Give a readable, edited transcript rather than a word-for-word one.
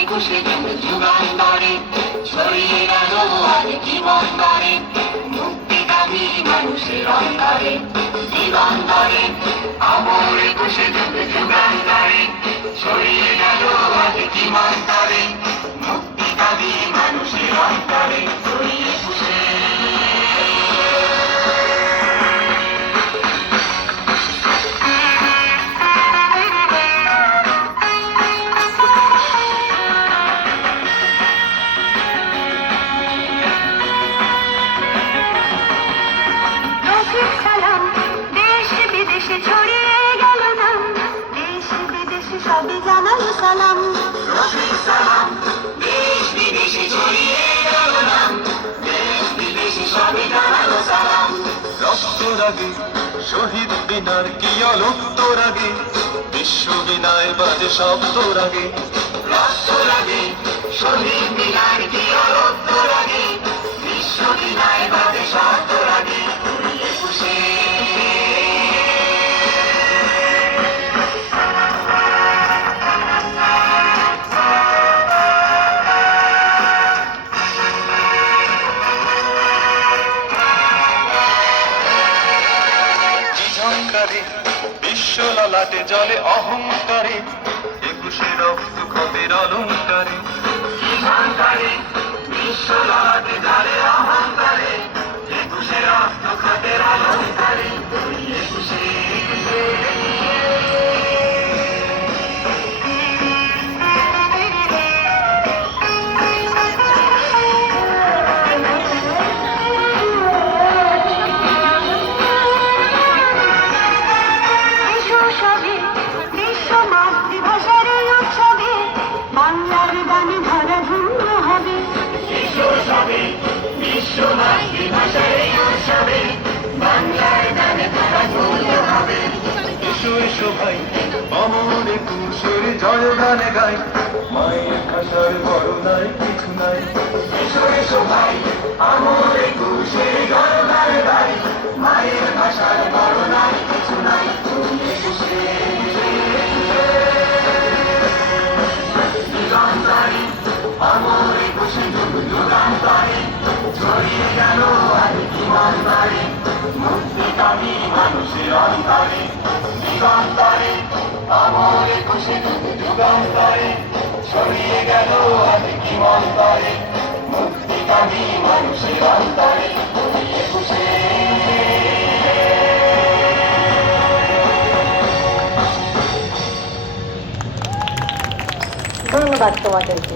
একুশে যুগান্তরে ছড়িয়ে গেল আজ জীবন্তরে মুক্তিকামী মানুষের অন্তরে দিগন্তরে অমর একুশে যুগান্তরে ছড়িয়ে গেল আজ জীবন্তরে মুক্তিকামী মানুষের অন্তরে ছড়িয়ে একুশে সবে জানালো সালাম সালাম দেশ বিদেশে ছড়িয়ে গেল নাম দেশ বিদেশে সবে জানালো সালাম রক্তর আগে শহীদ মিনার কি অলুপ্তর আগে বিশ্ব বিনায় বাজে শব্দর আগে রক্তর আগে শহীদ মিনার কি অলুপ্তর আগে বিশ্ব বিনায় বাজে শব্দর আগে একুশে বিশ্ব ললাটে জলে অহংকারে একুশে রক্ত ক্ষতের অলঙ্কারে বিশ্ব ললাটে জলে অহংকারে একুশে রক্ত ক্ষতের অলঙ্কারে একুশে বিশ্ব মাতৃভাষার উৎসবে বাংলার গানে ধরা ধন্য হবে এসো এসো ভাই অমর একুশের জয় গানে গাই মায়ের ভাষার বড় নাই কিছু নাই এসো এসো ভাই অমর একুশের জয় গানে গাই মায়ের ভাষার বড় নাই কিছু নাই দিগন্তরে অমর একুশে যুগান্তরে ছড়িয়ে গেল আজ জীবন্তরে মুক্তিকামী মানুষের অন্তরে দিগন্তরে অমর একুশে যুগান্তরে ছড়িয়ে গেল আজ জীবন্তরে মুক্তিকামী মানুষের অন্তরে একুশে ধন্যবাদ তোমাদেরকে।